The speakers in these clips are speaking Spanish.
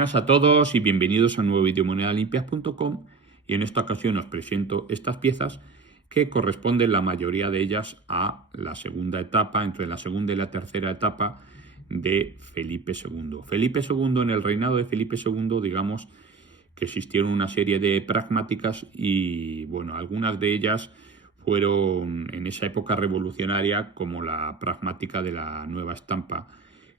Buenas a todos y bienvenidos a un nuevo vídeo monedaslimpias.com, y en esta ocasión os presento estas piezas que corresponden la mayoría de ellas a la segunda etapa, entre la segunda y la tercera etapa de Felipe II. Felipe II, en el reinado de Felipe II, digamos que existieron una serie de pragmáticas y bueno, algunas de ellas fueron en esa época revolucionaria, como la pragmática de la nueva estampa,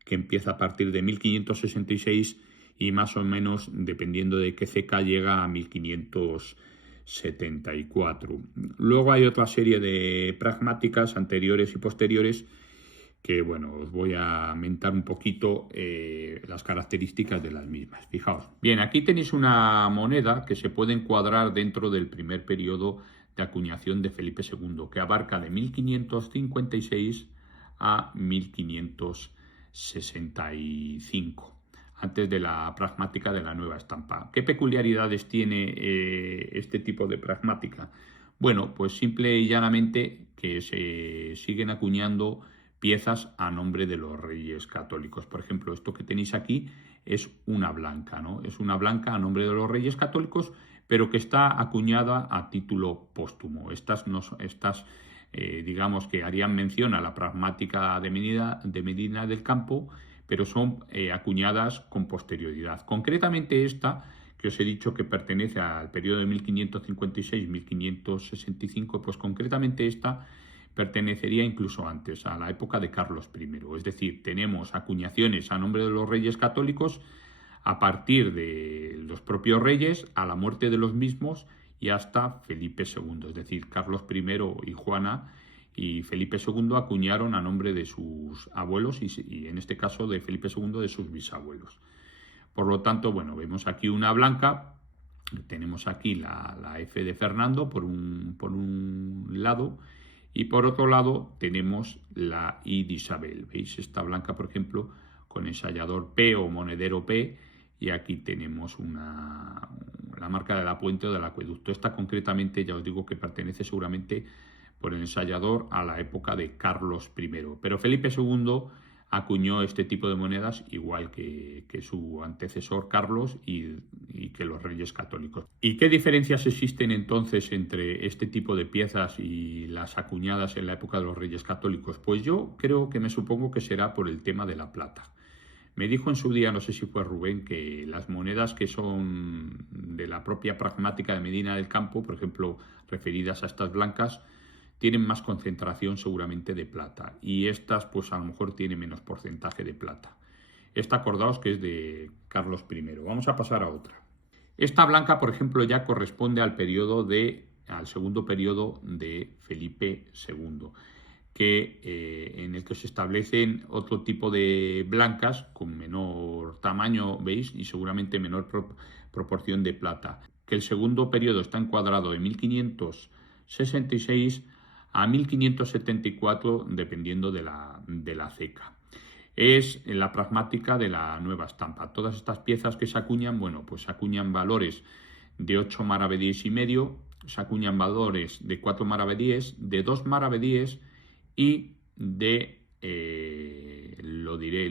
que empieza a partir de 1566 y más o menos, dependiendo de qué ceca, llega a 1574. Luego hay otra serie de pragmáticas anteriores y posteriores que, bueno, os voy a mentar un poquito las características de las mismas. Fijaos. Bien, aquí tenéis una moneda que se puede encuadrar dentro del primer periodo de acuñación de Felipe II, que abarca de 1556 a 1565, antes de la pragmática de la nueva estampa. ¿Qué peculiaridades tiene este tipo de pragmática? Bueno, pues simple y llanamente que se siguen acuñando piezas a nombre de los reyes católicos. Por ejemplo, esto que tenéis aquí es una blanca, ¿no? Es una blanca a nombre de los reyes católicos, pero que está acuñada a título póstumo. Digamos que harían mención a la pragmática de Medina del Campo, pero son acuñadas con posterioridad. Concretamente esta, que os he dicho que pertenece al periodo de 1556-1565, pues concretamente esta pertenecería incluso antes, a la época de Carlos I. Es decir, tenemos acuñaciones a nombre de los reyes católicos a partir de los propios reyes, a la muerte de los mismos y hasta Felipe II. Es decir, Carlos I y Juana y Felipe II acuñaron a nombre de sus abuelos y en este caso de Felipe II de sus bisabuelos. Por lo tanto, bueno, vemos aquí una blanca, tenemos aquí la F de Fernando por un lado, y por otro lado tenemos la I de Isabel. ¿Veis? Esta blanca, por ejemplo, con ensayador P o monedero P, y aquí tenemos la marca de la puente o del acueducto. Esta concretamente ya os digo que pertenece seguramente por el ensayador a la época de Carlos I. Pero Felipe II acuñó este tipo de monedas igual que su antecesor Carlos y que los reyes católicos. ¿Y qué diferencias existen entonces entre este tipo de piezas y las acuñadas en la época de los reyes católicos? Pues yo creo que me supongo que será por el tema de la plata. Me dijo en su día, no sé si fue Rubén, que las monedas que son de la propia pragmática de Medina del Campo, por ejemplo, referidas a estas blancas, tienen más concentración seguramente de plata, y estas pues a lo mejor tienen menos porcentaje de plata. Esta, acordaos que es de Carlos I. Vamos a pasar a otra. Esta blanca, por ejemplo, ya corresponde al segundo periodo de Felipe II, en el que se establecen otro tipo de blancas con menor tamaño, ¿veis? Y seguramente menor proporción de plata. Que el segundo periodo está encuadrado de 1566 a 1574, dependiendo de la ceca. Es la pragmática de la nueva estampa. Todas estas piezas que se acuñan, bueno, pues se acuñan valores de 8 maravedíes y medio, se acuñan valores de 4 maravedíes, de 2 maravedíes y de, lo diré,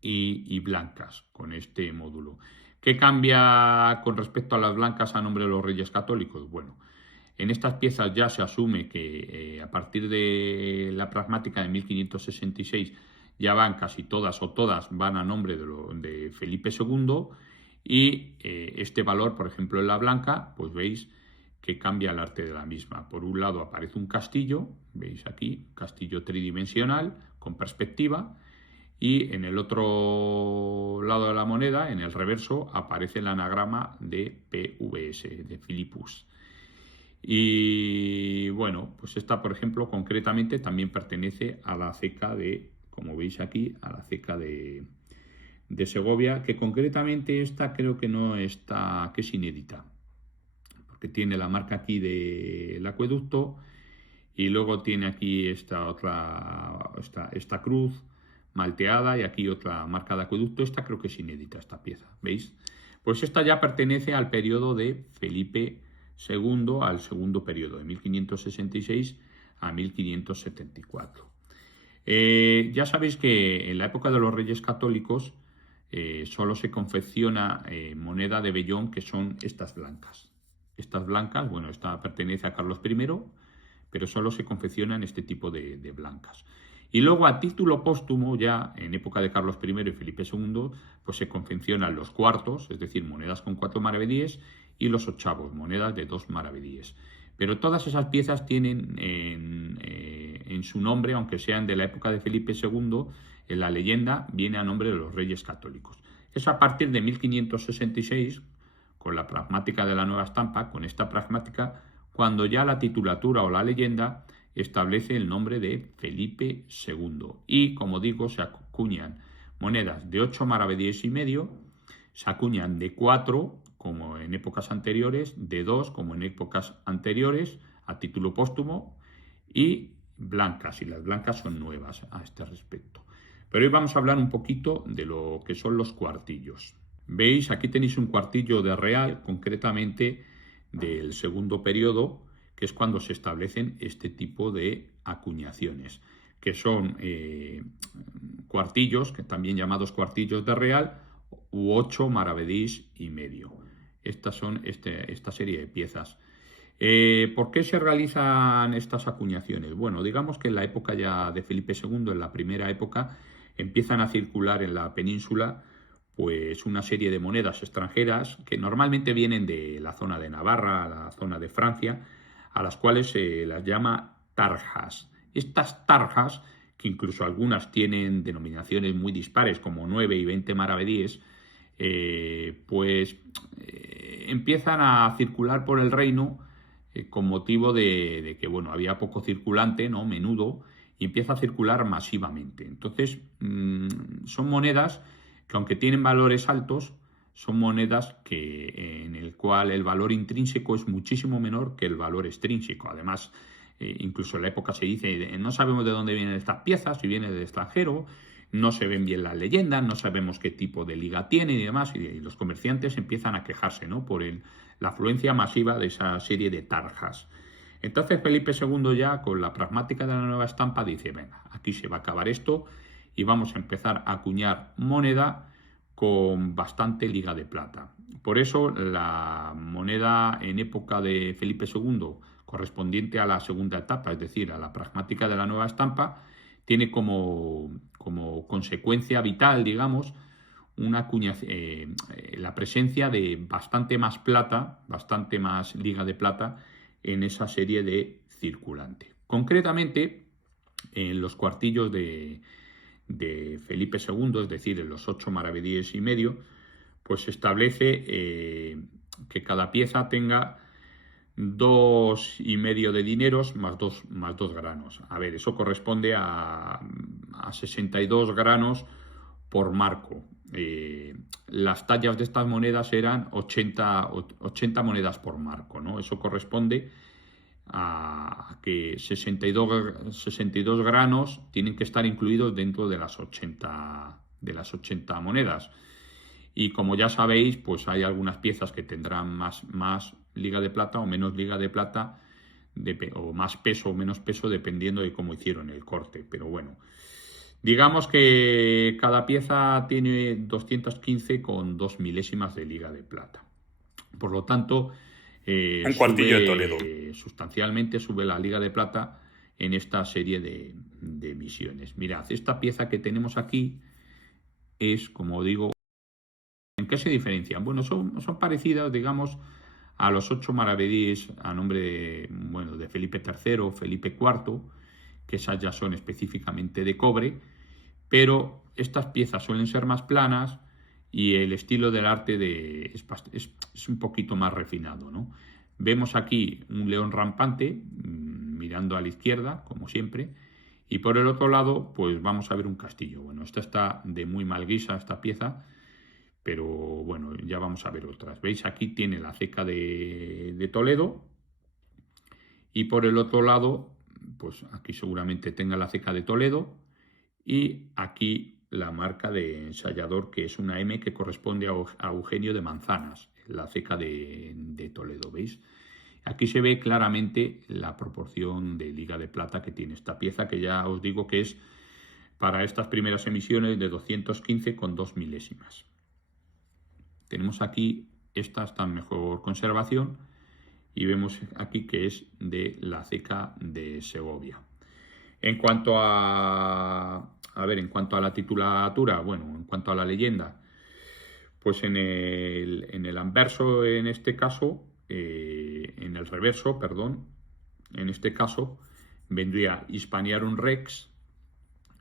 y blancas con este módulo. ¿Qué cambia con respecto a las blancas a nombre de los reyes católicos? Bueno, en estas piezas ya se asume que a partir de la pragmática de 1566 ya van casi todas o todas van a nombre de Felipe II, y este valor, por ejemplo, en la blanca, pues veis que cambia el arte de la misma. Por un lado aparece un castillo, veis aquí, castillo tridimensional con perspectiva, y en el otro lado de la moneda, en el reverso, aparece el anagrama de PVS, de Philippus. Y bueno, pues esta, por ejemplo, concretamente también pertenece a la ceca como veis aquí, a la ceca de Segovia, que concretamente esta creo que no está, que es inédita, porque tiene la marca aquí del acueducto, y luego tiene aquí esta cruz malteada, y aquí otra marca de acueducto. Esta creo que es inédita, esta pieza, ¿veis? Pues esta ya pertenece al periodo de Felipe II, al segundo periodo, de 1566 a 1574. Ya sabéis que en la época de los reyes católicos solo se confecciona moneda de vellón, que son estas blancas. Estas blancas, bueno, esta pertenece a Carlos I, pero solo se confeccionan este tipo de blancas. Y luego a título póstumo, ya en época de Carlos I y Felipe II, pues se confeccionan los cuartos, es decir, monedas con 4 maravedíes, y los ochavos, monedas de 2 maravedíes. Pero todas esas piezas tienen en su nombre, aunque sean de la época de Felipe II, en la leyenda viene a nombre de los Reyes Católicos. Es a partir de 1566, con la pragmática de la nueva estampa, con esta pragmática, cuando ya la titulatura o la leyenda establece el nombre de Felipe II. Y, como digo, se acuñan monedas de 8 maravedíes y medio, se acuñan de 4, como en épocas anteriores, de 2, como en épocas anteriores, a título póstumo, y blancas, y las blancas son nuevas a este respecto. Pero hoy vamos a hablar un poquito de lo que son los cuartillos. Veis, aquí tenéis un cuartillo de real, concretamente del segundo periodo, que es cuando se establecen este tipo de acuñaciones, que son cuartillos, que también llamados cuartillos de real, u 8 maravedís y medio. Estas son esta serie de piezas. ¿Por qué se realizan estas acuñaciones? Bueno, digamos que en la época ya de Felipe II, en la primera época, empiezan a circular en la península pues una serie de monedas extranjeras que normalmente vienen de la zona de Navarra, la zona de Francia, a las cuales se las llama tarjas. Estas tarjas, que incluso algunas tienen denominaciones muy dispares, como 9 y 20 maravedíes, empiezan a circular por el reino con motivo de que bueno, había poco circulante, ¿no? Menudo, y empieza a circular masivamente. Entonces, son monedas que, aunque tienen valores altos, son monedas en el cual el valor intrínseco es muchísimo menor que el valor extrínseco. Además, incluso en la época se dice, no sabemos de dónde vienen estas piezas, si vienen del extranjero, no se ven bien las leyendas, no sabemos qué tipo de liga tiene y demás, y los comerciantes empiezan a quejarse, ¿no?, por la afluencia masiva de esa serie de tarjas. Entonces Felipe II, ya con la pragmática de la nueva estampa, dice, venga, aquí se va a acabar esto y vamos a empezar a acuñar moneda con bastante liga de plata. Por eso la moneda en época de Felipe II, correspondiente a la segunda etapa, es decir, a la pragmática de la nueva estampa, tiene como consecuencia vital, digamos, la presencia de bastante más plata, bastante más liga de plata en esa serie de circulante. Concretamente, en los cuartillos de Felipe II, es decir, en los 8 maravedíes y medio, pues se establece que cada pieza tenga 2,5 de dineros más 2 granos. A ver, eso corresponde a 62 granos por marco. Las tallas de estas monedas eran 80 monedas por marco, ¿no? Eso corresponde a que 62 granos tienen que estar incluidos dentro de las 80 monedas. Y como ya sabéis, pues hay algunas piezas que tendrán más liga de plata o menos liga de plata, o más peso o menos peso, dependiendo de cómo hicieron el corte. Pero bueno, digamos que cada pieza tiene 215 con 2 milésimas de liga de plata. Por lo tanto, un cuartillo de Toledo. Sustancialmente sube la liga de plata en esta serie de emisiones. Mirad, esta pieza que tenemos aquí es, como digo, ¿en qué se diferencian? Bueno, son parecidas, digamos, a los 8 maravedíes a nombre de Felipe III, Felipe IV, que esas ya son específicamente de cobre, pero estas piezas suelen ser más planas y el estilo del arte es un poquito más refinado, ¿no? Vemos aquí un león rampante mirando a la izquierda, como siempre, y por el otro lado, pues vamos a ver un castillo. Bueno, esta está de muy mal guisa, esta pieza, pero bueno, ya vamos a ver otras. ¿Veis? Aquí tiene la ceca de Toledo, y por el otro lado, pues aquí seguramente tenga la ceca de Toledo, y aquí la marca de ensayador, que es una M que corresponde a Eugenio de Manzanas, la ceca de Toledo, ¿veis? Aquí se ve claramente la proporción de liga de plata que tiene esta pieza, que ya os digo que es para estas primeras emisiones de 215,2 milésimas. Tenemos aquí, esta está en mejor conservación y vemos aquí que es de la ceca de Segovia. En cuanto a la titulatura, bueno, en cuanto a la leyenda, pues en el anverso, en este caso, en el reverso, perdón, en este caso vendría Hispaniarum Rex,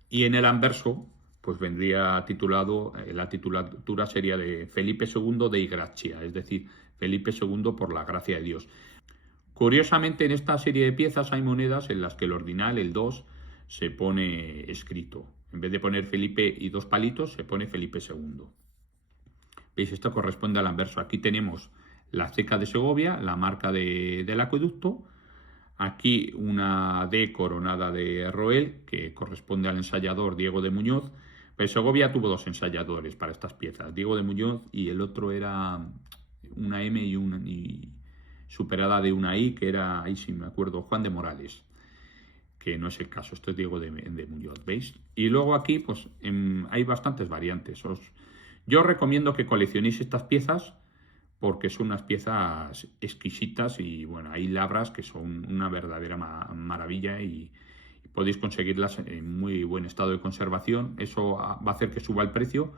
y en el anverso pues vendría titulado, la titulatura sería de Felipe II Dei Gratia, es decir, Felipe II por la gracia de Dios. Curiosamente, en esta serie de piezas hay monedas en las que el ordinal, el 2, se pone escrito. En vez de poner Felipe y 2 palitos, se pone Felipe II. ¿Veis? Esto corresponde al anverso. Aquí tenemos la ceca de Segovia, la marca del acueducto. Aquí una D coronada de Roel, que corresponde al ensayador Diego de Muñoz. Pues Segovia tuvo 2 ensayadores para estas piezas, Diego de Muñoz, y el otro era una M y superada de una I, que era, ahí sí me acuerdo, Juan de Morales, que no es el caso, esto es Diego de Muñoz, ¿veis? Y luego aquí pues hay bastantes variantes. Yo os recomiendo que coleccionéis estas piezas porque son unas piezas exquisitas y bueno, hay labras que son una verdadera maravilla y podéis conseguirlas en muy buen estado de conservación. Eso va a hacer que suba el precio,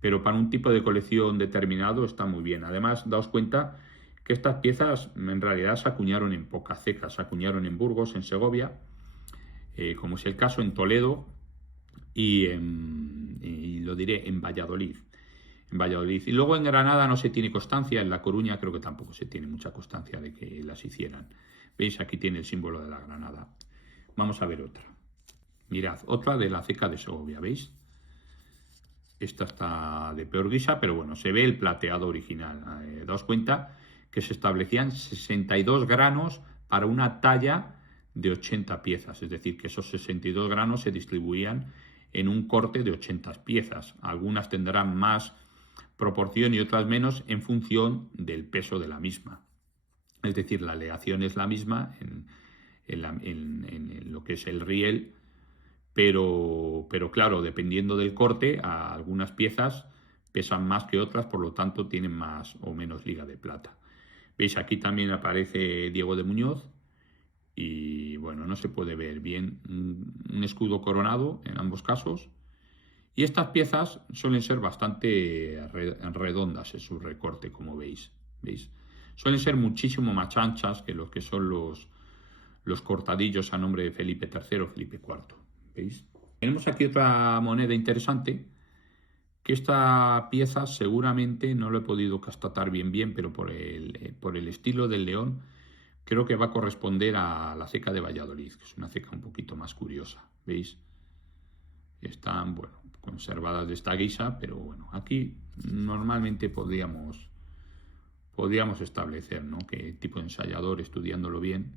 pero para un tipo de colección determinado está muy bien. Además, daos cuenta que estas piezas en realidad se acuñaron en pocas cecas, se acuñaron en Burgos, en Segovia, como es el caso en Toledo y lo diré, en Valladolid. Y luego en Granada no se tiene constancia, en La Coruña creo que tampoco se tiene mucha constancia de que las hicieran. ¿Veis? Aquí tiene el símbolo de la granada. Vamos a ver otra. Mirad, otra de la ceca de Segovia, ¿veis? Esta está de peor guisa, pero bueno, se ve el plateado original. Daos cuenta que se establecían 62 granos para una talla de 80 piezas, es decir, que esos 62 granos se distribuían en un corte de 80 piezas. Algunas tendrán más proporción y otras menos en función del peso de la misma. Es decir, la aleación es la misma en lo que es el riel, pero claro, dependiendo del corte, algunas piezas pesan más que otras, por lo tanto tienen más o menos liga de plata. Veis, aquí también aparece Diego de Muñoz y bueno, no se puede ver bien un escudo coronado en ambos casos. Y estas piezas suelen ser bastante redondas en su recorte, como veis. Suelen ser muchísimo más anchas que lo que son los cortadillos a nombre de Felipe III o Felipe IV. ¿Veis? Tenemos aquí otra moneda interesante, que esta pieza seguramente no lo he podido constatar bien, pero por el estilo del león, creo que va a corresponder a la ceca de Valladolid, que es una ceca un poquito más curiosa. ¿Veis? Están, bueno, conservadas de esta guisa, pero bueno, aquí normalmente podríamos establecer, ¿no?, qué tipo de ensayador, estudiándolo bien,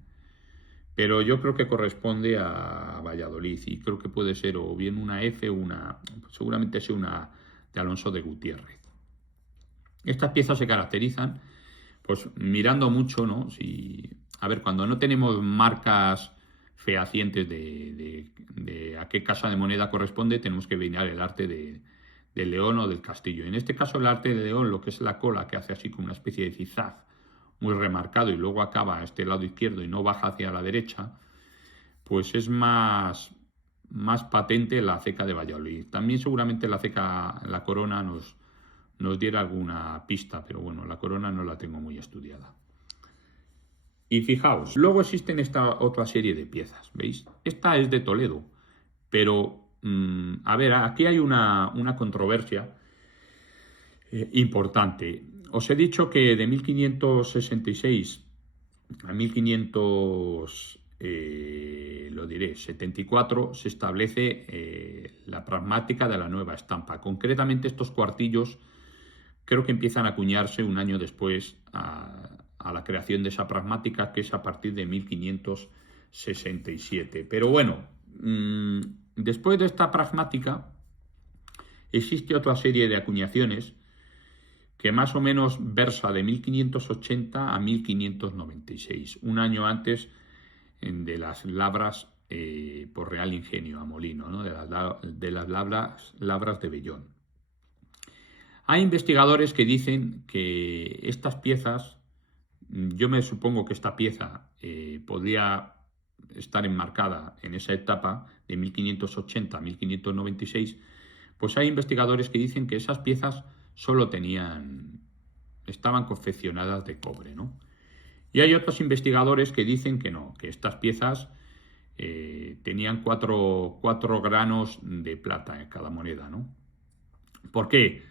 pero yo creo que corresponde a Valladolid y creo que puede ser o bien una F o seguramente sea una de Alonso de Gutiérrez. Estas piezas se caracterizan pues mirando mucho, ¿no? Cuando no tenemos marcas fehacientes de a qué casa de moneda corresponde, tenemos que mirar el arte del león o del castillo. En este caso, el arte del león, lo que es la cola, que hace así como una especie de zigzag muy remarcado y luego acaba a este lado izquierdo y no baja hacia la derecha, pues es más patente la ceca de Valladolid. También seguramente la corona nos diera alguna pista, pero bueno, la corona no la tengo muy estudiada. Y fijaos, luego existen esta otra serie de piezas, ¿veis? Esta es de Toledo, pero aquí hay una controversia importante. Os he dicho que de 1566 a 1574 se establece la pragmática de la nueva estampa. Concretamente, estos cuartillos creo que empiezan a acuñarse un año después a la creación de esa pragmática, que es a partir de 1567. Pero bueno, después de esta pragmática existe otra serie de acuñaciones que más o menos versa de 1580 a 1596, un año antes de las labras por Real Ingenio a Molino, ¿no? de las labras de vellón. Hay investigadores que dicen que estas piezas, yo me supongo que esta pieza podría estar enmarcada en esa etapa de 1580 a 1596, pues hay investigadores que dicen que esas piezas solo estaban confeccionadas de cobre, ¿no? Y hay otros investigadores que dicen que no, que estas piezas tenían 4 granos de plata en cada moneda, ¿no? ¿Por qué?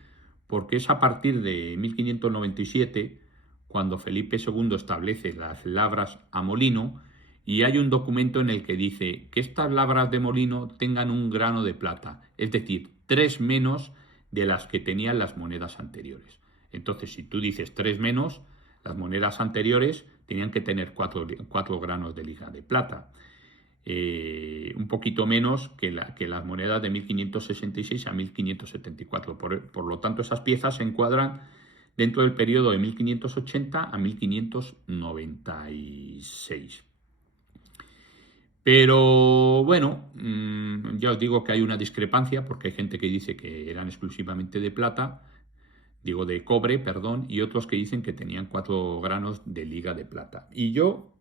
Porque es a partir de 1597 cuando Felipe II establece las labras a molino, y hay un documento en el que dice que estas labras de molino tengan 1 grano de plata, es decir, 3 menos de las que tenían las monedas anteriores. Entonces, si tú dices 3 menos, las monedas anteriores tenían que tener 4 granos de liga de plata. Un poquito menos que las monedas de 1566 a 1574. Por lo tanto, esas piezas se encuadran dentro del periodo de 1580 a 1596. Pero bueno, ya os digo que hay una discrepancia, porque hay gente que dice que eran exclusivamente de plata, de cobre, perdón, y otros que dicen que tenían 4 granos de liga de plata. Y yo,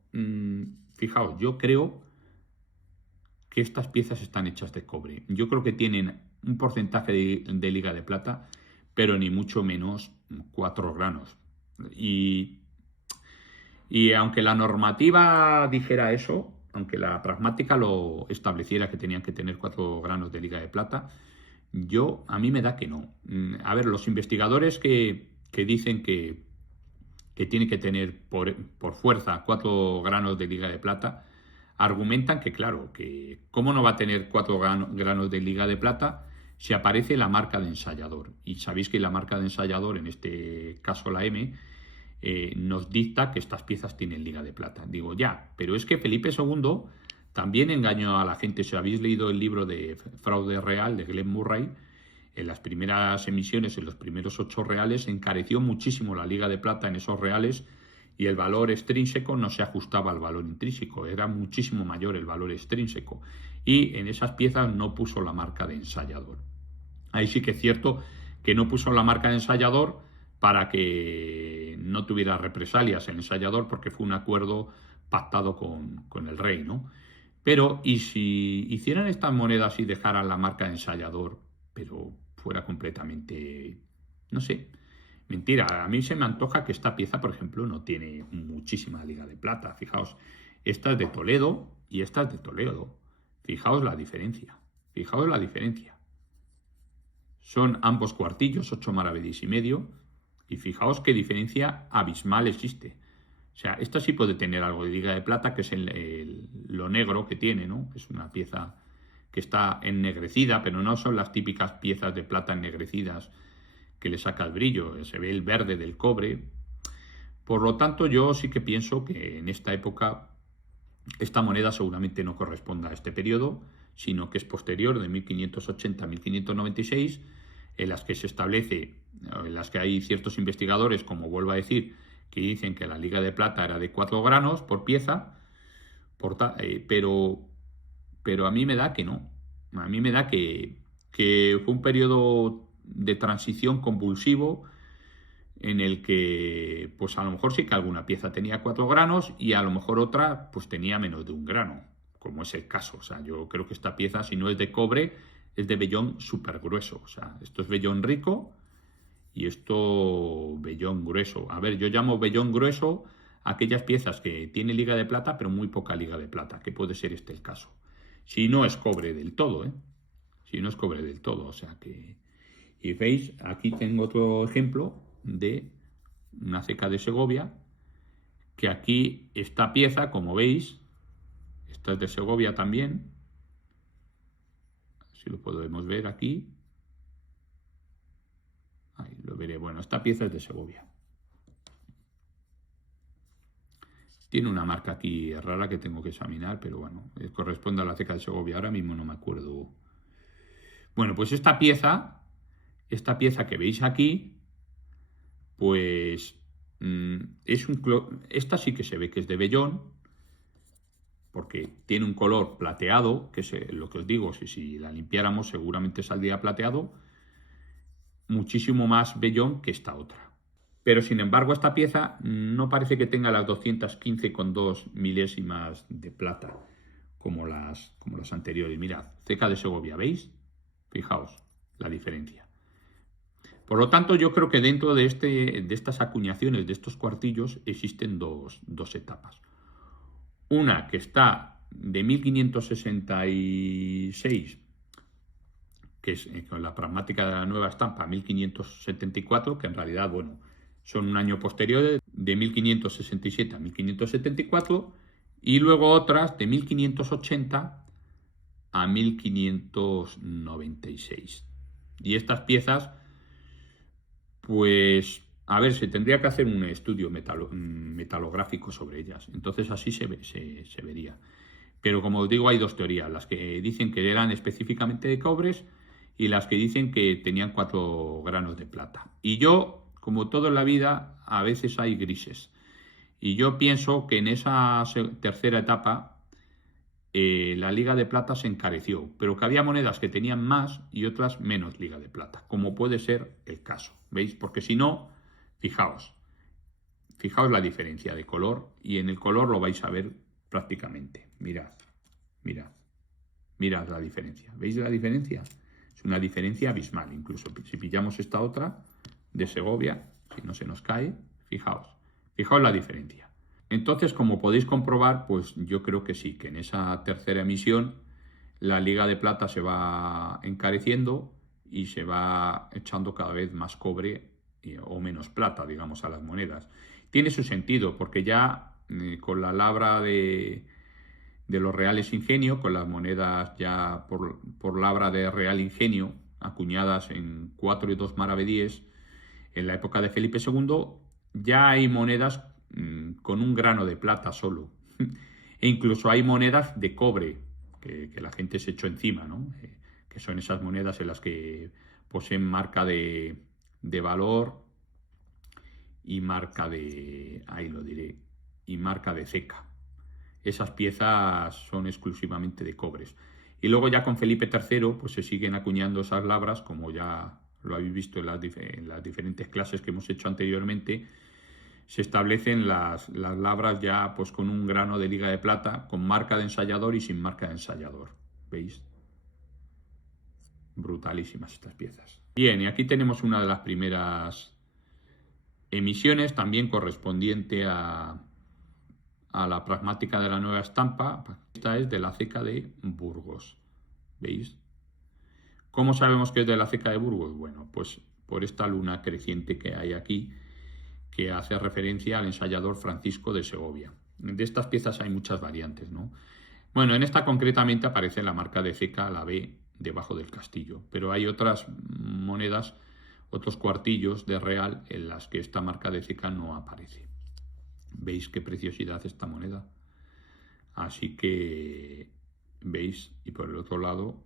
fijaos, yo creo que estas piezas están hechas de cobre. Yo creo que tienen un porcentaje de liga de plata, pero ni mucho menos 4 granos. Y aunque la normativa dijera eso, aunque la pragmática lo estableciera que tenían que tener 4 granos de liga de plata, a mí me da que no. A ver, los investigadores que dicen que tiene que tener por fuerza 4 granos de liga de plata, argumentan que, claro, que cómo no va a tener 4 granos de liga de plata si aparece la marca de ensayador. Y sabéis que la marca de ensayador, en este caso la M, nos dicta que estas piezas tienen liga de plata. Digo, ya, pero es que Felipe II también engañó a la gente. Si habéis leído el libro de Fraude Real de Glenn Murray, en las primeras emisiones, en los primeros 8 reales, encareció muchísimo la liga de plata en esos reales, y el valor extrínseco no se ajustaba al valor intrínseco, era muchísimo mayor el valor extrínseco, y en esas piezas no puso la marca de ensayador. Ahí sí que es cierto que no puso la marca de ensayador para que no tuviera represalias el ensayador, porque fue un acuerdo pactado con el rey, ¿no? Pero, ¿y si hicieran estas monedas y dejaran la marca de ensayador, pero fuera completamente, no sé, mentira? A mí se me antoja que esta pieza, por ejemplo, no tiene muchísima liga de plata. Fijaos, esta es de Toledo y esta es de Toledo. Fijaos la diferencia. Fijaos la diferencia. Son ambos cuartillos, 8 maravedís y medio. Y fijaos qué diferencia abismal existe. O sea, esta sí puede tener algo de liga de plata, que es lo negro que tiene, ¿no? Es una pieza que está ennegrecida, pero no son las típicas piezas de plata ennegrecidas que le saca el brillo. Se ve el verde del cobre. Por lo tanto, yo sí que pienso que en esta época esta moneda seguramente no corresponde a este periodo, sino que es posterior, de 1580 a 1596, en las que se establece, en las que hay ciertos investigadores, como vuelvo a decir, que dicen que la liga de plata era de 4 granos por pieza, pero a mí me da que no. A mí me da que fue un periodo de transición convulsivo, en el que pues a lo mejor sí que alguna pieza tenía 4 granos y a lo mejor otra pues tenía menos de 1 grano, como es el caso. O sea, yo creo que esta pieza, si no es de cobre, es de vellón súper grueso. O sea, esto es vellón rico y esto vellón grueso. A ver, yo llamo vellón grueso a aquellas piezas que tienen liga de plata, pero muy poca liga de plata, que puede ser este el caso. Si no es cobre del todo, ¿eh? Si no es cobre del todo, o sea que... Y veis, aquí tengo otro ejemplo de una ceca de Segovia, que aquí esta pieza, como veis, esta es de Segovia también, si lo podemos ver aquí, ahí lo veré. Bueno, esta pieza es de Segovia, tiene una marca aquí rara que tengo que examinar, pero bueno, corresponde a la ceca de Segovia, ahora mismo no me acuerdo. Bueno, pues esta pieza que veis aquí, pues esta sí que se ve que es de vellón, porque tiene un color plateado, que es lo que os digo, si la limpiáramos seguramente saldría plateado, muchísimo más bellón que esta otra. Pero sin embargo esta pieza no parece que tenga las 215,2 milésimas de plata como las anteriores. Mirad, ceca de Segovia, ¿veis? Fijaos la diferencia. Por lo tanto, yo creo que dentro de estas acuñaciones, de estos cuartillos, existen dos etapas. Una que está de 1566, que es con la pragmática de la nueva estampa, 1574, que en realidad, bueno, son un año posterior, de 1567 a 1574, y luego otras de 1580 a 1596. Y estas piezas, pues, a ver, se tendría que hacer un estudio metalográfico sobre ellas. Entonces así se vería. Pero como os digo, hay dos teorías. Las que dicen que eran específicamente de cobres y las que dicen que tenían 4 granos de plata. Y yo, como todo en la vida, a veces hay grises. Y yo pienso que en esa tercera etapa la liga de plata se encareció, pero que había monedas que tenían más y otras menos liga de plata, como puede ser el caso, ¿veis? Porque si no, fijaos la diferencia de color, y en el color lo vais a ver prácticamente. Mirad la diferencia. ¿Veis la diferencia? Es una diferencia abismal. Incluso si pillamos esta otra de Segovia, si no se nos cae, fijaos la diferencia. Entonces, como podéis comprobar, pues yo creo que sí, que en esa tercera emisión la liga de plata se va encareciendo y se va echando cada vez más cobre o menos plata, digamos, a las monedas. Tiene su sentido, porque ya con la labra de los reales ingenio, con las monedas ya por labra de real ingenio, acuñadas en 4 y 2 maravedíes, en la época de Felipe II, ya hay monedas con un grano de plata solo. E incluso hay monedas de cobre que la gente se echó encima, ¿no? Que son esas monedas en las que poseen marca de valor y marca de, ahí lo diré, y marca de ceca. Esas piezas son exclusivamente de cobres. Y luego ya con Felipe III pues se siguen acuñando esas labras, como ya lo habéis visto en las diferentes clases que hemos hecho anteriormente. Se establecen las labras ya pues con un grano de liga de plata, con marca de ensayador y sin marca de ensayador. ¿Veis? Brutalísimas estas piezas. Bien, y aquí tenemos una de las primeras emisiones, también correspondiente a la pragmática de la nueva estampa. Esta es de la ceca de Burgos. ¿Veis? ¿Cómo sabemos que es de la ceca de Burgos? Bueno, pues por esta luna creciente que hay aquí, que hace referencia al ensayador Francisco de Segovia. De estas piezas hay muchas variantes, ¿no? Bueno, en esta concretamente aparece la marca de ceca, la B, debajo del castillo, pero hay otras monedas, otros cuartillos de real en las que esta marca de ceca no aparece. ¿Veis qué preciosidad esta moneda? Así que, ¿veis? Y por el otro lado,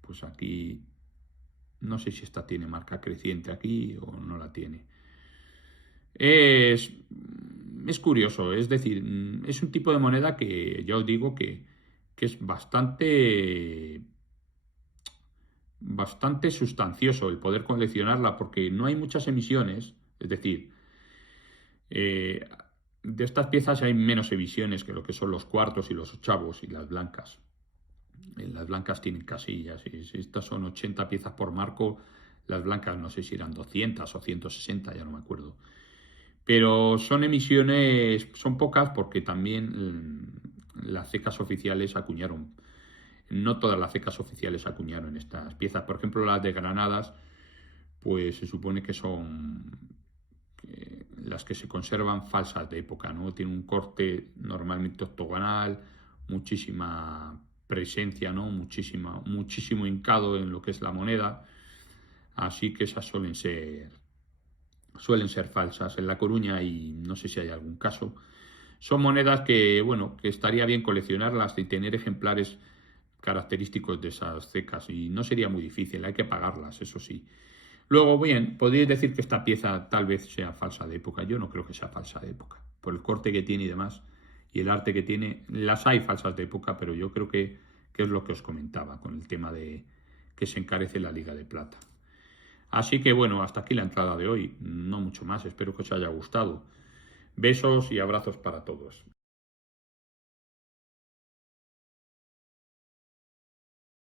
pues aquí, no sé si esta tiene marca creciente aquí o no la tiene. Es curioso, es decir, es un tipo de moneda que ya os digo que es bastante sustancioso el poder coleccionarla, porque no hay muchas emisiones, es decir, de estas piezas hay menos emisiones que lo que son los cuartos y los ochavos y las blancas. Las blancas tienen casillas, y si estas son 80 piezas por marco, las blancas no sé si eran 200 o 160, ya no me acuerdo. Pero son emisiones, son pocas, porque también las cecas oficiales acuñaron. No todas las cecas oficiales acuñaron estas piezas. Por ejemplo, las de Granadas, pues se supone que son las que se conservan falsas de época, ¿no? Tienen un corte normalmente octogonal, muchísima presencia, ¿no? Muchísimo hincado en lo que es la moneda. Así que esas suelen ser falsas. En La Coruña, y no sé si hay algún caso, son monedas que, bueno, que estaría bien coleccionarlas y tener ejemplares característicos de esas cecas, y no sería muy difícil, hay que pagarlas, eso sí. Luego, bien, podríais decir que esta pieza tal vez sea falsa de época. Yo no creo que sea falsa de época, por el corte que tiene y demás. y el arte que tiene. Las hay falsas de época, pero yo creo que es lo que os comentaba con el tema de que se encarece la Liga de Plata. Así que bueno, hasta aquí la entrada de hoy, no mucho más, espero que os haya gustado. Besos y abrazos para todos.